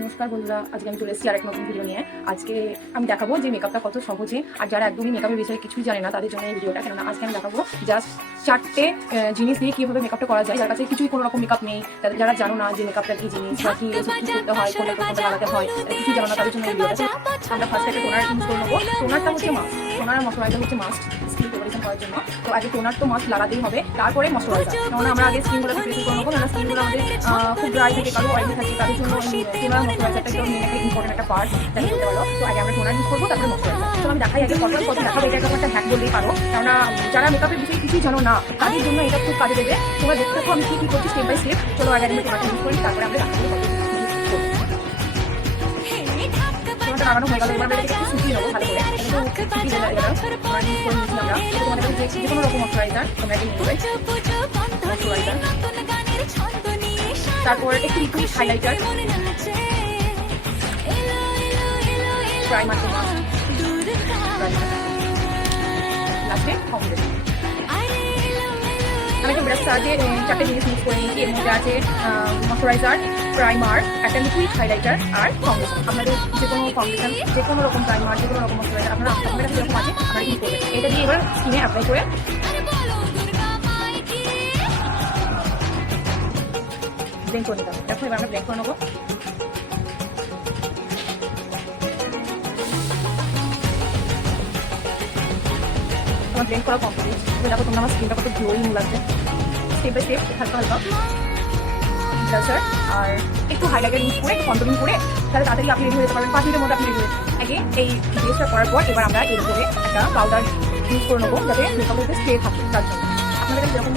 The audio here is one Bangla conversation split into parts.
নমস্কার বন্ধুরা, আজকে আমি চলে এসেছি আরেক নতুন ভিডিও নিয়ে। আজকে আমি দেখাবো যে মেকআপটা কত সহজে, আর যারা একদমই মেকআপের বিষয়ে কিছুই জানে না তাদের জন্য এই ভিডিওটা। কেননা আজকে আমি দেখাবো জাস্ট 4টে জিনিস দিয়ে কীভাবে মেকআপটা করা যায়। যার কাছে কিছুই কোনো রকম মেকআপ নেই, যারা জানো না যে মেকআপটা কী জিনিস বা কী করতে হয়, কোনটা লাগাতে হয়, কিছুই জানো না তাদের জন্য এই ভিডিওটা। আমরা ফার্স্ট একটা টোনার ইউজ করে নেবো। টোনারটা হচ্ছে মাস্ট, টোনার আর ময়শ্চারাইজার হচ্ছে মাস্ট স্কিন প্রিপারেশন করার জন্য। তো আগে টোনার তো মাস্ট লাগাতেই হবে, তারপরে ময়শ্চারাইজার। কারণ আমরা আগে স্কিনগুলোকে প্রিপারেশন করে নেবো, কারণ স্কিনগুলো আমাদের খুব ড্রাই থাকে, কারো অয়েলি থাকে, তাদের জন্য টোনার ময়শ্চারাইজারটা একটু মেন একটা ইম্পর্টেন্ট একটা পার্ট জানি বলতে পারো। তো আগে আমরা টোনার ইউজ করবো, তারপরে ময়শ্চারাইজার। তো আমি দেখাই আগে কত দেখাবো, এটা একটা হ্যাক বলতেই পারো। কেননা যারা মেকআপের বিষয়ে কিছুই জানো না তাদের জন্য এটা খুব কাজে দেবে। তোমরা দেখতে থাকো আমি কী করছি স্টেপ বাই স্টেপ। চলো আগে আমি টোনারটা ইউজ করি, তারপরে আমরা দেখাবো টোনারটা লাগানো হয়ে গেল। এবার আমরা এটাকে একটু শুকিয়ে নেবো ভালো করে, শুকিয়ে দেবো। এবার টোনার ইউজ করে নিচ্ছি আমরা। তোমাদের কাছে যে কোনো রকম ময়শ্চারাইজার তোমরা এটা নিয়ে নেবে, ময়শ্চারাইজার। তারপর একটু লিকুইড হাইলাইটার, প্রাইমার, লাস্টে ফাউন্ডেশন। আমি একটা ব্রাশ সাহায্যে 4টে জিনিস ইউজ করে নিয়েছি। এর মধ্যে আছে ময়শ্চারাইজার, প্রাইমার, একটা লিকুইড হাইলাইটার আর ফাউন্ডেশন। আপনাদের যে কোনো ফাউন্ডেশন, যে কোনো রকম প্রাইমার, যে কোনো রকম ময়শ্চারাইজার আপনাদের কাছে যেরকম আছে আপনারা ইউজ করবেন। এটা দিয়ে এবার স্কিনে অ্যাপ্লাই করে ব্লেন্ড করে নিতে হবে। দেখো এবার আমরা ব্লেন্ড করে নেবো। আমার ব্লেন্ড করা কমপ্লিট। দেখো তোমরা আমার স্কিনটা কত গ্লোয়িং লাগছে। স্টেপ বাই স্টেপ হালকা হালকা ব্লাশার আর একটু হাইলাইটার ইউজ করে, একটু কন্ট্রোলিং করে তাহলে তাড়াতাড়ি আপনি রেডি হয়ে যেতে পারবেন। 5 মিনিটের মধ্যে আপনি রেডি হয়ে আগে এই বেসটা করার পর এবার আমরা এর উপরে একটা পাউডার ইউজ করে নেবো, যাতে মেকআপের স্প্রে থাকে। তার জন্য আপনাদের কাছে যেরকম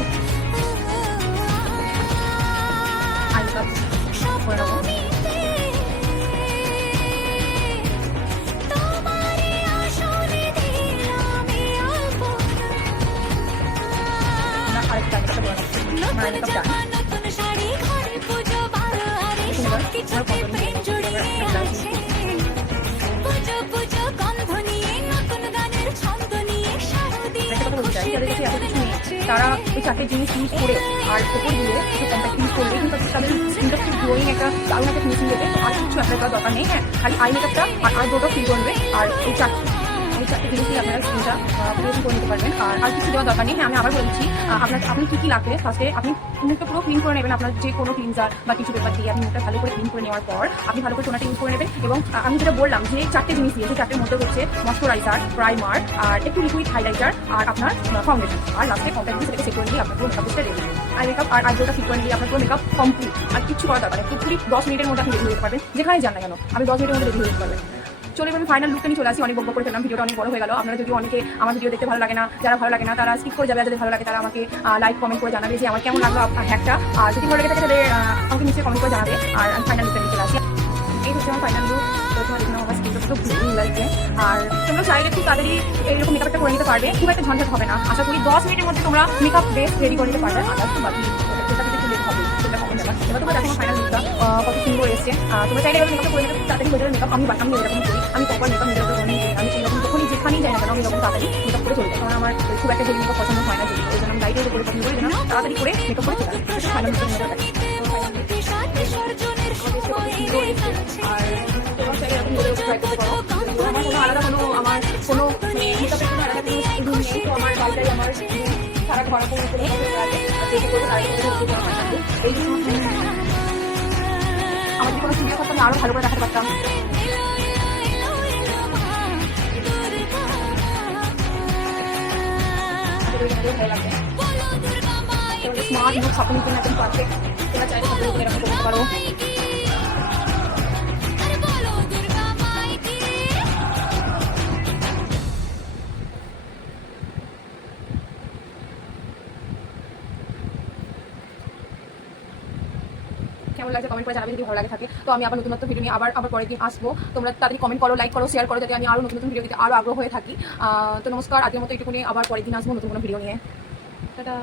আই মেকআপ করে নেবো। আরেকটা মেকআপটা করে নেবো, আমার মেকআপ ডান। তারা ওই 4টে জিনিস ইউজ করে আর ওপর দিয়ে একটু কম্প্যাক্ট ইউজ করলে কিন্তু তাদের স্কিনটা খুব গ্লোয়িং একটা দারুণ একটা ফিনিশিং দেবে। আর কিছু অ্যাপ্লাই করার দরকার নেই। হ্যাঁ, খালি আই মেকআপটা আর আইব্রোটা ফিল করবে। আর এই 4টে জিনিসই আপনারা স্কিনটা প্রিপারেশন করে নিতে পারবেন। আর কিছু দেওয়ার দরকার নেই। হ্যাঁ, আমি আবার বলছি, আপনি কী লাগবে ফার্স্টে আপনি মুখটা পুরো ক্লিন করে নেবেন। আপনার যে কোনো ক্লিনজার বা কিছু পেপার দিয়ে আপনি মুখটা ভালো করে ক্লিন করে নেওয়ার পর আপনি ভালো করে টোনারটা ইউজ করে নেবেন। এবং আমি যেটা বললাম যে 4টে জিনিস দিয়ে, সেই 4টের মধ্যে হচ্ছে ময়শ্চারাইজার, প্রাইমার আর একটু লিকুইড হাইলাইটার আর আপনার ফাউন্ডেশন। আর লাস্টে কম্প্যাক্ট দিয়ে সেটাকে সেট করে নিয়ে আপনার পুরো মেকআপটা রেডি। আই মেকআপ আর আইব্রোটা ফিট করে নিয়ে আপনার পুরো মেকআপ কমপ্লিট। আর কিছু করার দরকার নেই। পুরোপুরি 10 মিনিটের মধ্যে আপনি রেডি হয়ে যেতে পারবেন। যেখানে যান না কেন আপনি 10 মিনিটের মধ্যে রেডি হয়ে যেতে পারবেন। চলে আমি ফাইনাল লুকটা নিয়ে চলে আসি। অনেক বকবক করে ফেললাম, ভিডিওটা অনেক বড় হয়ে গেল। আপনারা যদি অনেকে আমার ভিডিও দেখতে ভালো লাগে না, যারা ভালো লাগে না তারা স্কিপ করে যাবে। আর যদি ভালো লাগে তারা আমাকে লাইক কমেন্ট করে জানাবে যে আমার কেমন লাগলো হ্যাকটা। আর যদি ভালো লাগে থাকে তাহলে আমাকে নিচে কমেন্ট করে জানাবে। আর আমি ফাইনাল লুকটা নিয়ে চলে আসি। এই হচ্ছে আমার ফাইনাল লুক। তোমার দেখুন আমার স্কিনটা খুব গ্লোয়িং লাগছে। আর তোমরা চাইলে খুব তাড়াতাড়ি এইরকম মেকআপটা করে নিতে পারবে, খুব একটা ঝঞ্ঝাট হবে না। আশা করি 10 মিনিটের মধ্যে তোমরা মেকআপ বেস রেডি করে নিতে পারবে। আর তো বাকি যেটা থেকে একটু লেট হবে সেটা কমে যাবে। এবার তোমরা দেখো আমার ফাইনাল লুকটা কত সুন্দর এসছে। তোমরা চাইলে এরকম মেকআপ করে নিতে খুব তাড়াতাড়ি হয়ে যাবে মেকআপ। আমি এরকম করি, আমি প্রপার মেকআপ নিজের উপর নিয়ে আমি এরকম যখনই যেখানেই যাই না কেন আমি এরকম তাড়াতাড়ি মেকআপ করে চলে যাই। কারণ আমার খুব একটা হেভি মেকআপ পছন্দ হয় না, যদি ওই জন্য আমি লাইটের উপরে পছন্দ করি না, তাড়াতাড়ি করে মেকআপ করে চলে আসি। ফাইনাল লুকটা নিয়ে যাবে। আর তোমার চাইলে এরকম ট্রাই করতে পারো। আমার কোনো আলাদা আমার কোনো মেকআপের কোনো আলাদা কোনো রুম নেই। তো আমার বাড়িটাই আমার সারা ঘর কোনো এই জন্য আমার যদি কোনো সুবিধা থাকতো আমি আরও ভালো করে দেখাতে পারতাম। স্মার্ট লুক সকলের জন্য একদম পারফেক্ট। তোমরা চাইলে সকলের উপরে এরকম করতে পারো। কেমন লাগছে কমেন্ট করে জানাবে। যদি ভালো লাগে থাকে তো আমি আবার নতুন ভিডিও নিয়ে আবার পরের দিন আসবো। তোমরা তাড়াতাড়ি কমেন্ট করো, লাইক করো, শেয়ার করো, যাতে আমি আরও নতুন ভিডিও দিতে আরও আগ্রহ হয়ে থাকি। তো নমস্কার, আজকের মতো এইটুকুনি। আবার পরের দিন আসবো নতুন কোনো ভিডিও নিয়ে। টাটা।